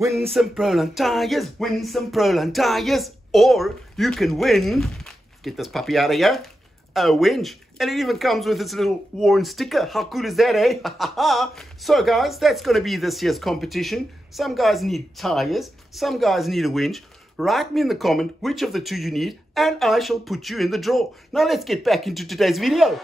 Win some Proline tires, win some Proline tires. Or you can win, get this puppy out of here, a winch. And it even comes with its little worn sticker. How cool is that, eh? So guys, that's going to be this year's competition. Some guys need tires, some guys need a winch. Write me in the comment which of the two you need, and I shall put you in the draw. Now let's get back into today's video.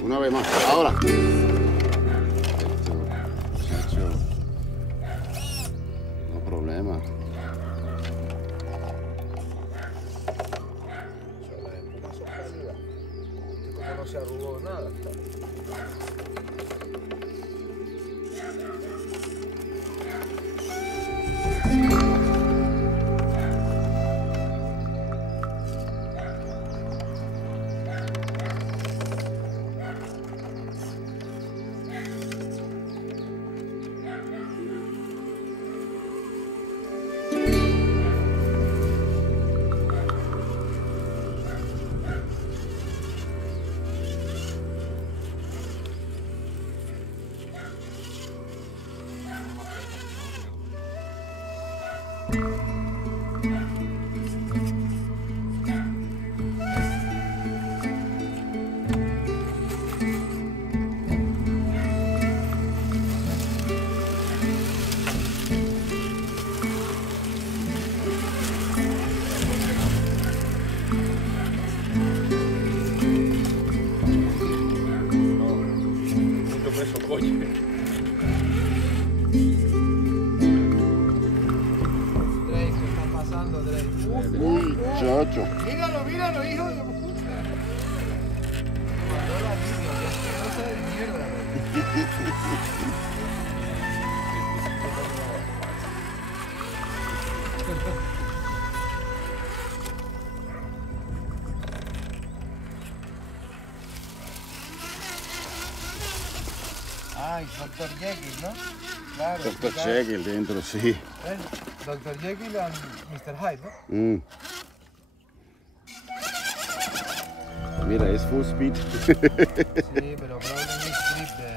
Una vez más, ahora. No problema. No se arrugó nada. Muchacho. Míralo, míralo, hijo de puta. Mandó la niña, ya no sabe de mierda. Ay, Dr. Jekyll, ¿no? Claro. Dr. Jekyll dentro, sí. Dr. Jekyll and Mr. Hyde, ¿no? Mira, es full speed. Sí, pero probablemente es grip de...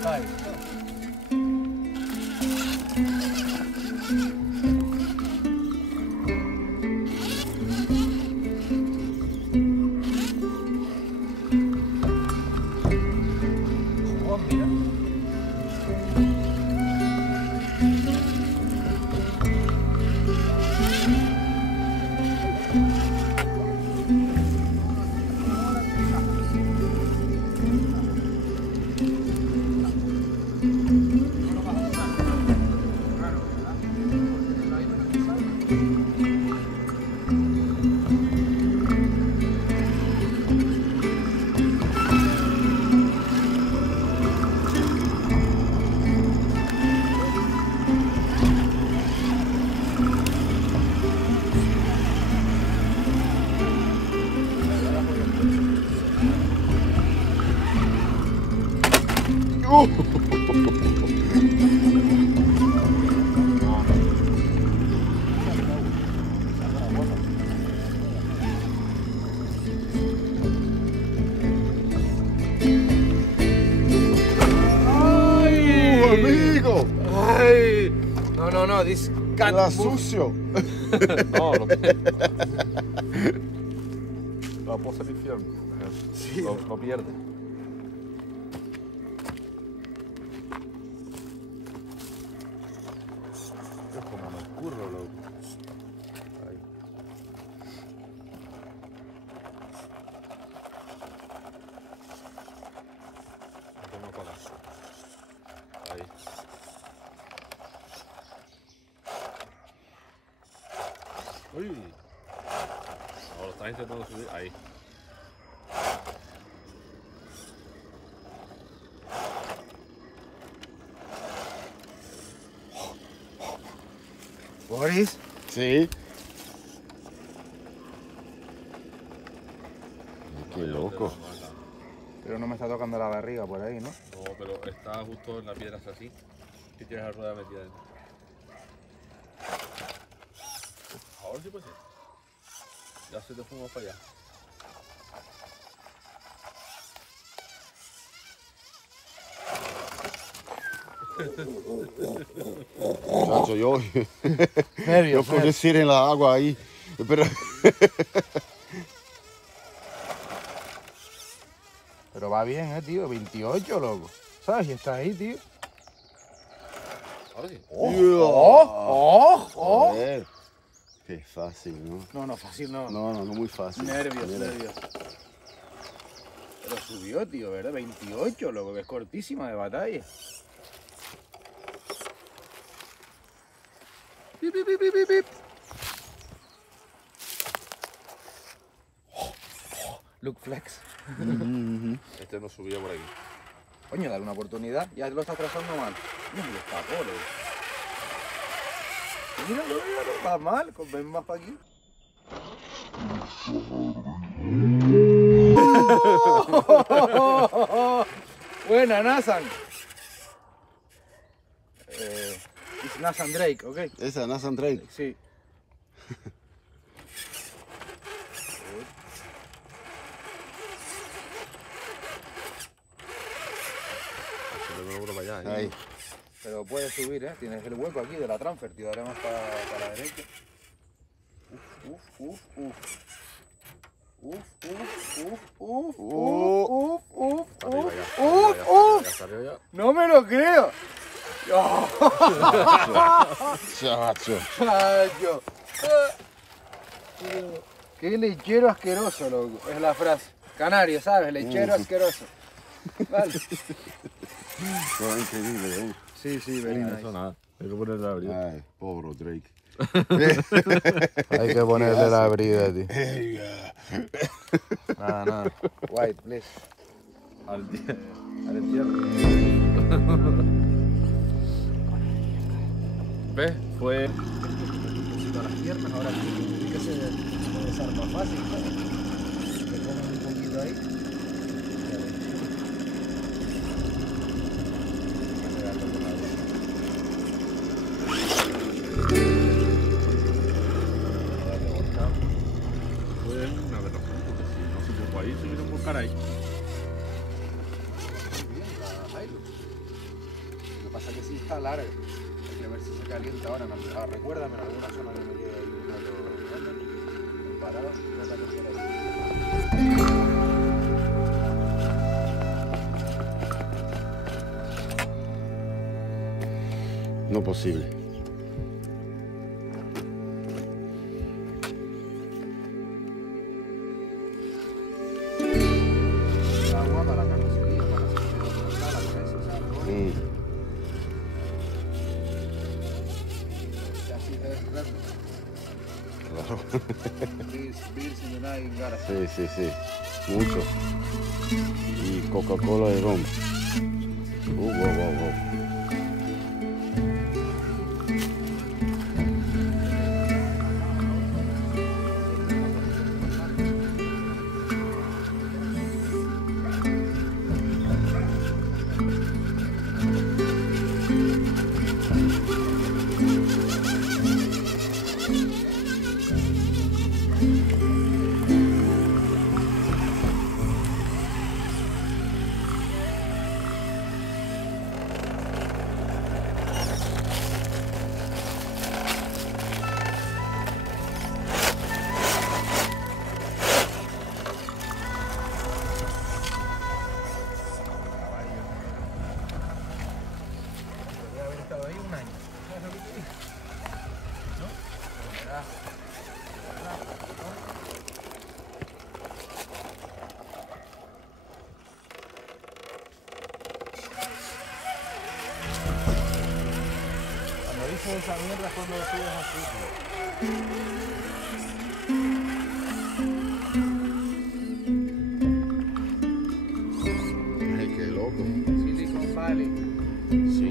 Five. Jugón, mira. amigo! Ay, no, this cat Era move. sucio. No, lo que... La posa del infierno. Sí. Lo pierde. Es como me curro, loco. Ahí. Vamos para acá. Ahí. Uy. Ahora está intentando subir. Ahí. Boris. Sí. Qué loco. Pero no me está tocando la barriga por ahí, ¿no? No, pero está justo en la piedra así. Y tienes la rueda metida dentro. Ahora sí pues sí. Ya se te fuma para allá. Chacho, yo Nervios. puedo decir en la agua ahí. Pero Pero va bien, tío. 28, loco. ¿Sabes? Y está ahí, tío. Ahora sí. ¡Oh! Joder, qué fácil, ¿no? No, fácil no. No, muy fácil. Nervios, Mira. nervios. Pero subió, tío, ¿verdad? 28, loco, que es cortísima de batalla. Pip, pip, pip, pip, pip. Look flex. Este no subía por aquí. Coño, dale una oportunidad. Ya lo está trazando mal. No me lo escapó, loco. Míralo, va mal. Ven más para aquí. Buena, Nathan. Es Nathan Drake, ¿ok? Esa, Nathan Drake. Sí. Se le uno para allá. Ahí. Pero puedes subir, ¿eh? Tienes el hueco aquí de la transfer, tío. Daré más para la derecha. Uf. Arriba ya. No me lo creo. Chacho. Chacho. Qué lechero asqueroso, loco. Es la frase. Canario, ¿sabes? Lechero asqueroso. Vale. Fue increíble, ¿eh? Sí, very nice. Eso nada. Hay que ponerle la brida. Ay, pobre Drake. Hay que ponerle la brida, tío. Hey, Nada. White, please. Al entierro. ¿Ves? Fue. Las piernas, ahora que se desarma fácil, te pones un poquito ahí. Fue una aberración porque si no se trabajar ahí. Bien, la Hilux. Lo que pasa es que sí está larga. Hay que ver si se calienta ahora. Recuérdame en alguna zona que me quede ahí uno de los parados. Trátalo por ahí. No posible. Está guapa la carrocería para hacer la con eso, ¿sabes? Así es grande. Claro. Beers in the night, gara. Sí, sí, sí. Mucho. Y Coca-Cola y ron. Wow, wow, wow. Debe haber estado ahí un año. ¿Sabes lo que te digo? ¿No? Pero me da. Cuando dices esa mierda es cuando subes así, Ay, qué loco. Silicon Valley. Sí,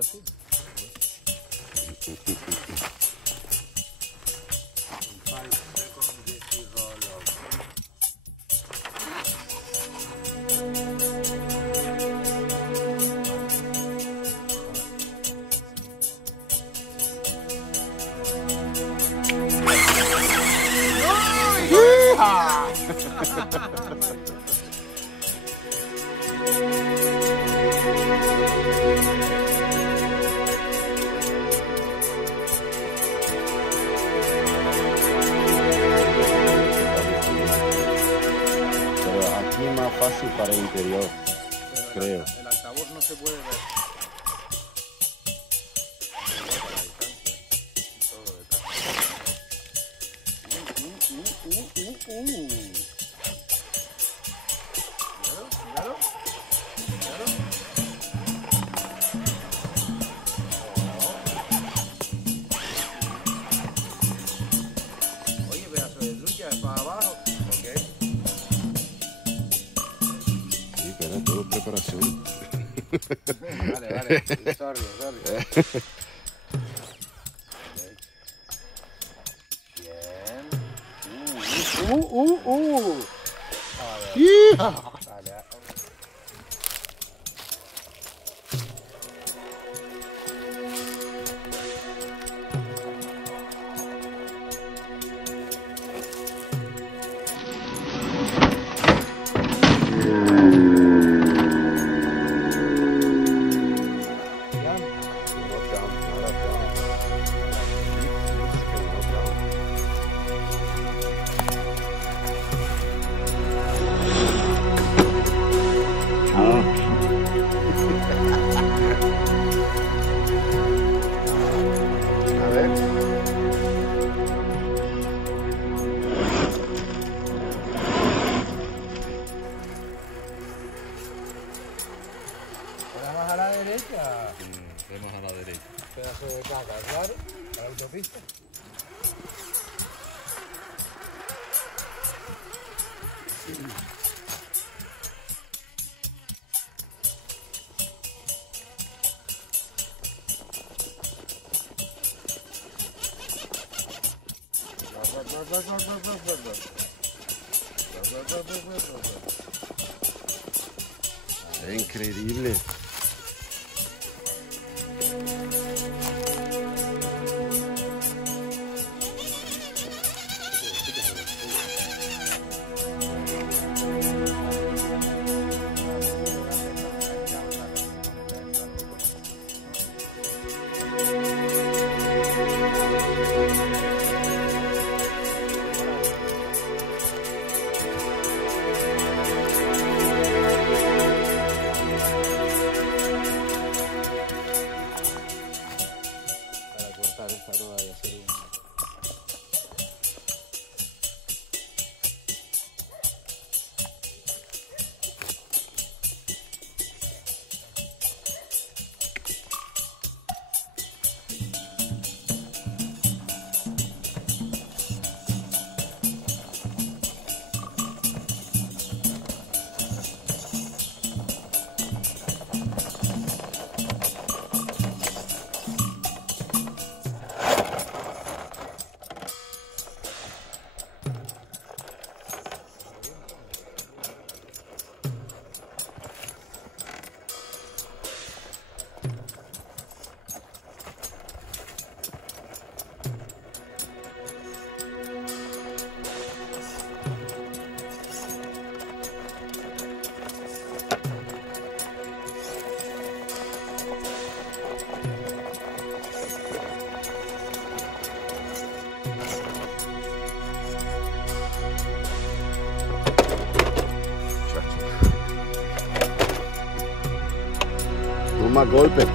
hacer así. 5 seconds, Jesse roll out. Pero aquí más fácil para el interior, creo. El altavoz no se puede ver. Míralo, míralo. Oye, pedazo de trucha, es para abajo. Ok. Sí, pero todo preparación. Vale. Sorry. Bien. Vale. A ver. Ahora más a la derecha. Vemos a la derecha. Pedazo de caca, claro. A la autopista. Es increíble. Para cortar esta rueda y hacer un... No más golpes.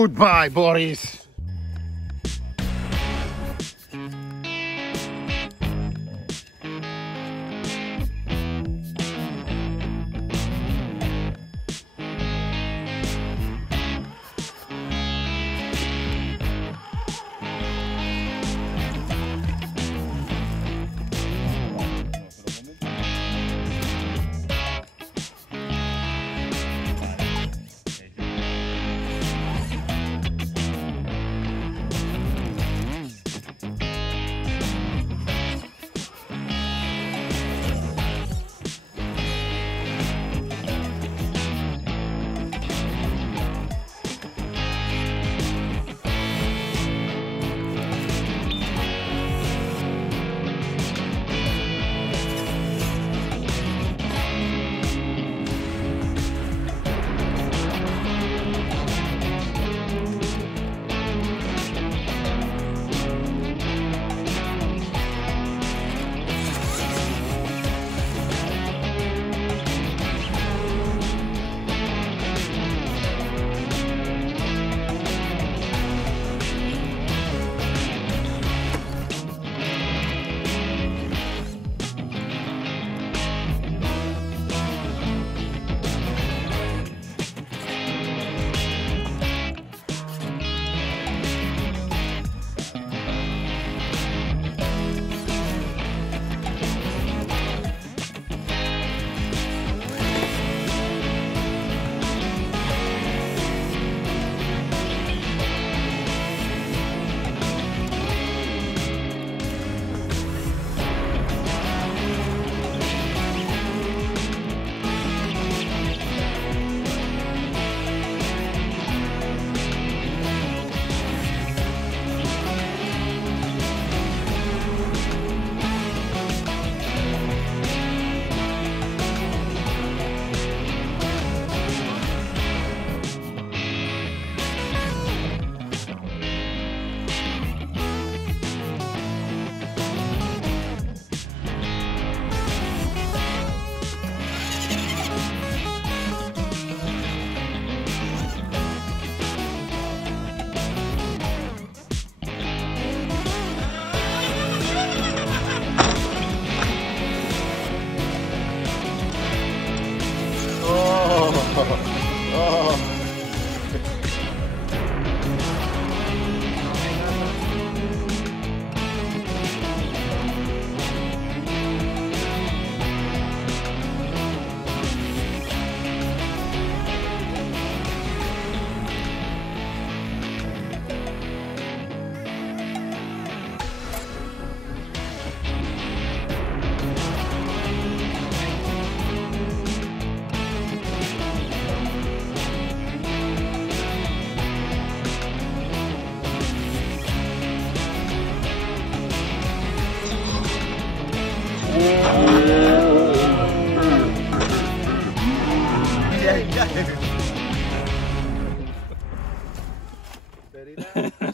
Goodbye, Boris.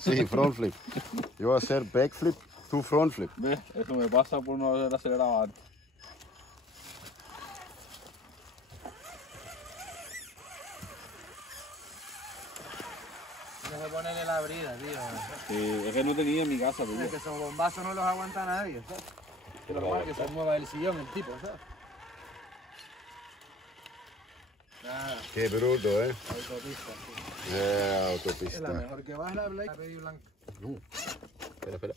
Sí, front flip. Yo voy a hacer backflip, tú front flip. ¿Ves? Eso me pasa por no haber acelerado antes. No se pone la brida, tío. Sí, es que no tenía en mi casa, Es tío. que esos bombazos no los aguanta nadie, ¿sabes? Es normal que se mueva el sillón el tipo, ¿sabes? Nada, Qué bruto, ¿eh? autopista, sí. Yeah, Es la autopista. mejor que va es la Blake. La pedí blanca. Espera, espera.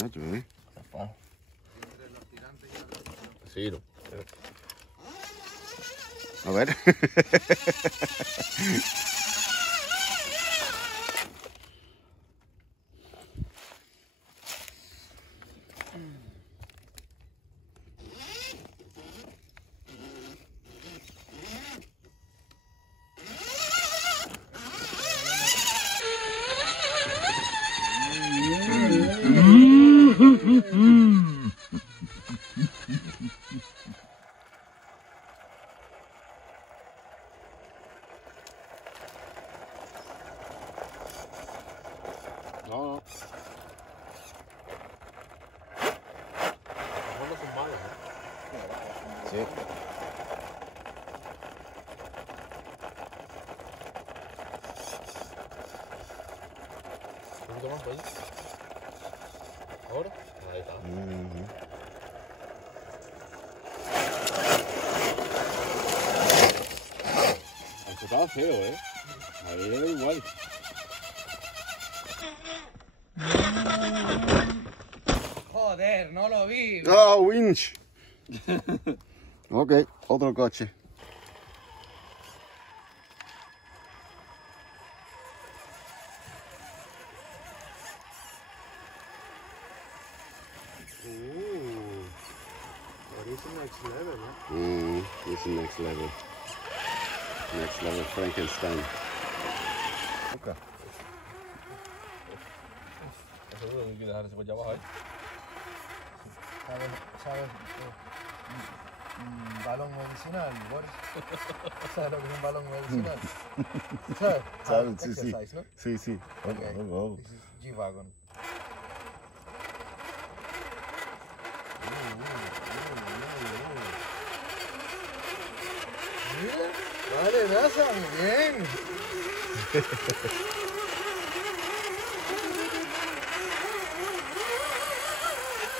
Nacho, ¿eh? Entre los tirantes y los... Sí, no. A ver. No, no. Los fondos son malos, Sí. más para allá. Ahora, ahí está. Aunque estaba feo, ahí era igual. Joder, no lo vi. ¡Ah, winch! Ok, otro coche. Next level, ¿no? This is next level. Next level Frankenstein. ¿Estás seguro que quieres dejar ese coche abajo ahí? ¿Sabes? Balón medicinal, Boris. ¿Sabes lo que es un balón medicinal? ¿Sabes? ¿Sabes? Sí, sí. Exercise, ¿no? Sí, sí. Okay. Oh. This is G-Wagon. Vale, NASA, muy bien.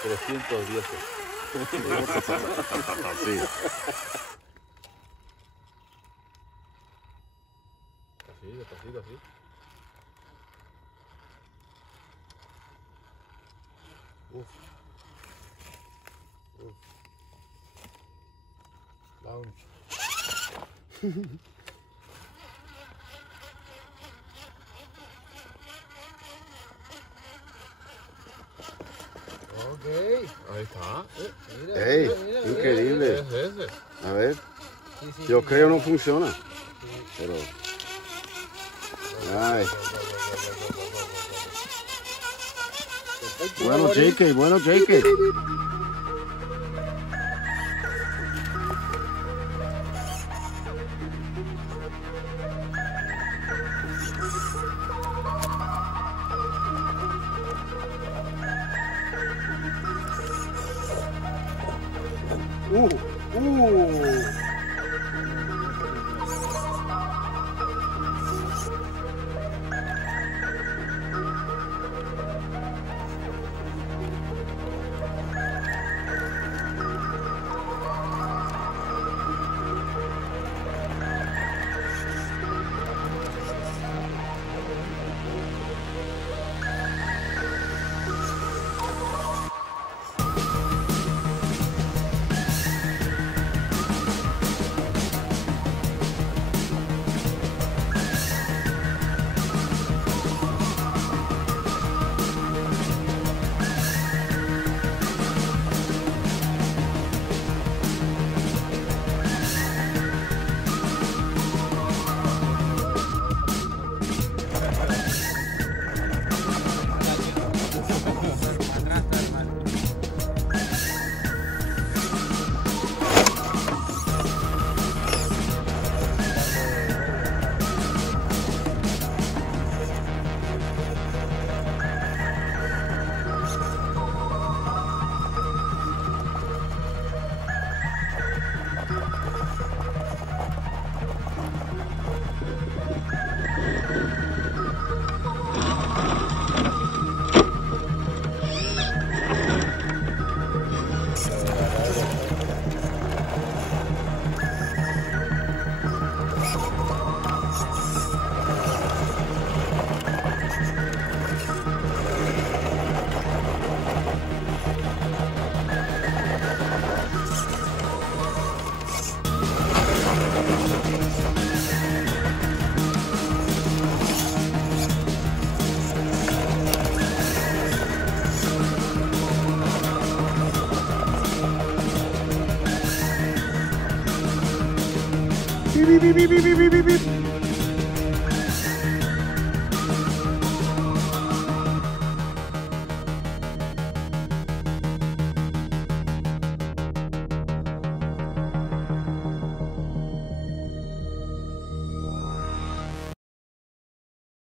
$310. Sí. Así, despacito, así. Lounge. Ok. Ahí está. Mira, ¡Ey! mira, Increíble. Es ese. A ver, Sí, sí, yo sí, creo ya. no funciona. Pero. Ay. Bueno, JK, bueno, JK. Beep, beep, beep, beep, beep, beep, beep.